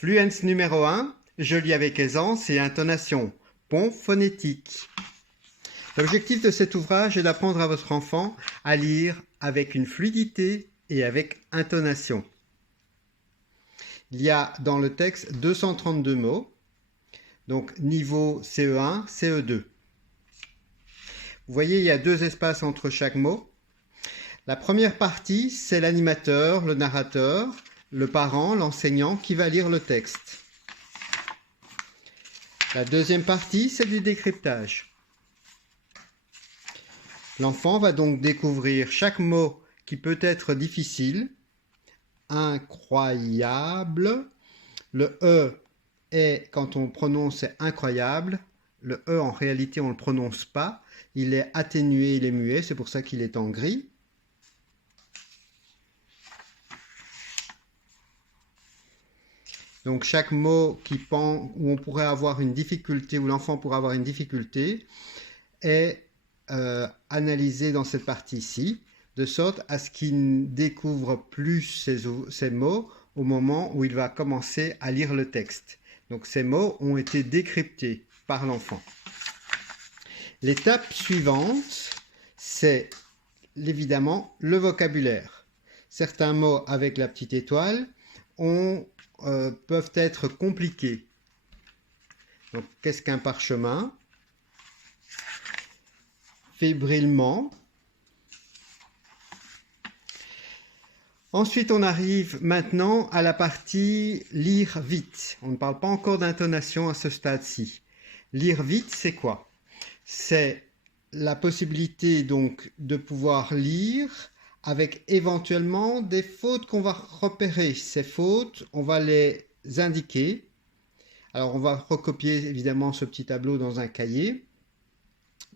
Fluence numéro 1, je lis avec aisance et intonation. Pont phonétique. L'objectif de cet ouvrage est d'apprendre à votre enfant à lire avec une fluidité et avec intonation. Il y a dans le texte 232 mots, donc niveau CE1, CE2. Vous voyez, il y a 2 espaces entre chaque mot. La première partie, c'est l'animateur, le narrateur, le parent, l'enseignant qui va lire le texte. La deuxième partie, c'est du décryptage. L'enfant va donc découvrir chaque mot qui peut être difficile. Incroyable. Le E est, quand on le prononce, c'est incroyable. Le E, en réalité, on ne le prononce pas. Il est atténué, il est muet, c'est pour ça qu'il est en gris. Donc chaque mot où on pourrait avoir une difficulté, où l'enfant pourrait avoir une difficulté, est analysé dans cette partie-ci, de sorte à ce qu'il découvre plus ces mots au moment où il va commencer à lire le texte. Donc ces mots ont été décryptés par l'enfant. L'étape suivante, c'est évidemment le vocabulaire. Certains mots avec la petite étoile peuvent être compliqués. Donc, qu'est-ce qu'un parchemin? Fébrilement. Ensuite, on arrive maintenant à la partie lire vite. On ne parle pas encore d'intonation à ce stade-ci. Lire vite, c'est quoi? C'est la possibilité donc de pouvoir lire avec éventuellement des fautes qu'on va repérer. Ces fautes, on va les indiquer. Alors, on va recopier évidemment ce petit tableau dans un cahier,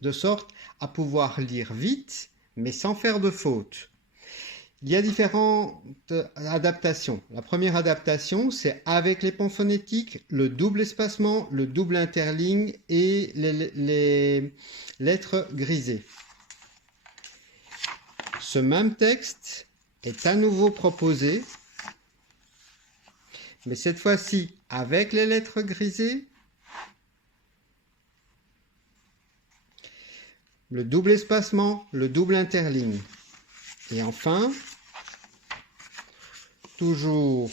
de sorte à pouvoir lire vite, mais sans faire de fautes. Il y a différentes adaptations. La première adaptation, c'est avec les ponts phonétiques, le double espacement, le double interligne et les lettres grisées. Ce même texte est à nouveau proposé, mais cette fois-ci avec les lettres grisées, le double espacement, le double interligne. Et enfin, toujours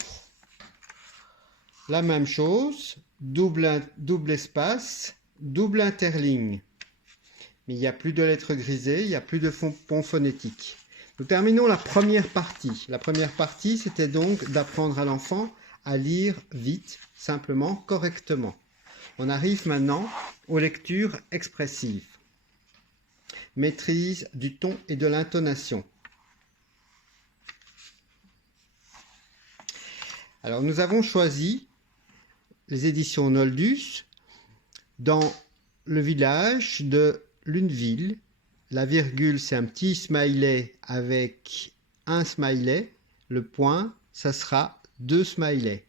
la même chose, double espace, double interligne. Mais il n'y a plus de lettres grisées, il n'y a plus de pont phonétique. Nous terminons la première partie. La première partie, c'était donc d'apprendre à l'enfant à lire vite, simplement, correctement. On arrive maintenant aux lectures expressives. Maîtrise du ton et de l'intonation. Alors, nous avons choisi les éditions Noldus dans le village de Lunéville. La virgule, c'est un petit smiley avec un smiley. Le point, ça sera 2 smileys.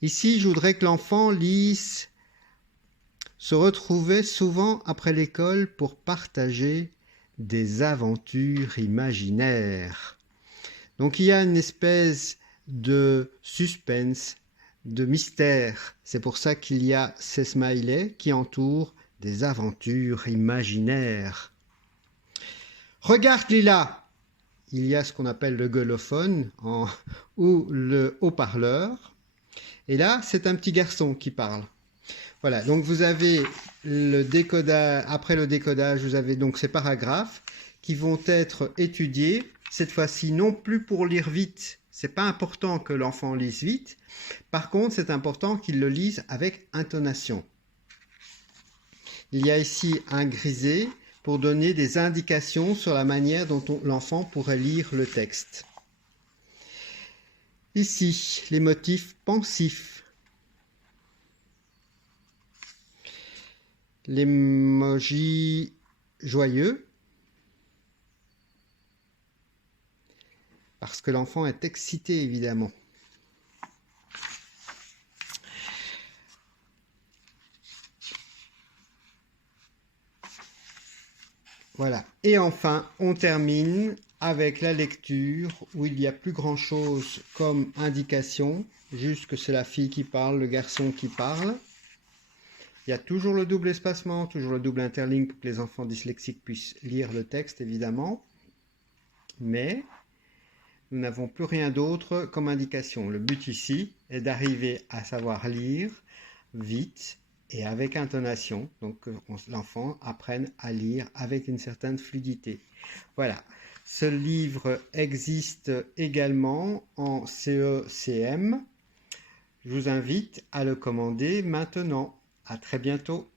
Ici, je voudrais que l'enfant lise « Se retrouver souvent après l'école pour partager des aventures imaginaires ». Donc il y a une espèce de suspense, de mystère. C'est pour ça qu'il y a ces smileys qui entourent des aventures imaginaires. Regarde Lila! Il y a ce qu'on appelle le gueulophone ou le haut-parleur. Et là, c'est un petit garçon qui parle. Voilà, donc vous avez le décodage. Après le décodage, vous avez donc ces paragraphes qui vont être étudiés. Cette fois-ci, non plus pour lire vite. C'est pas important que l'enfant lise vite. Par contre, c'est important qu'il le lise avec intonation. Il y a ici un grisé pour donner des indications sur la manière dont l'enfant pourrait lire le texte. Ici, les motifs pensifs. L'emoji joyeux. Parce que l'enfant est excité, évidemment. Voilà. Et enfin, on termine avec la lecture où il n'y a plus grand chose comme indication, juste que c'est la fille qui parle, le garçon qui parle. Il y a toujours le double espacement, toujours le double interligne pour que les enfants dyslexiques puissent lire le texte évidemment, mais nous n'avons plus rien d'autre comme indication. Le but ici est d'arriver à savoir lire vite et avec intonation, donc que l'enfant apprenne à lire avec une certaine fluidité. Voilà, ce livre existe également en CE-CM. Je vous invite à le commander maintenant. À très bientôt.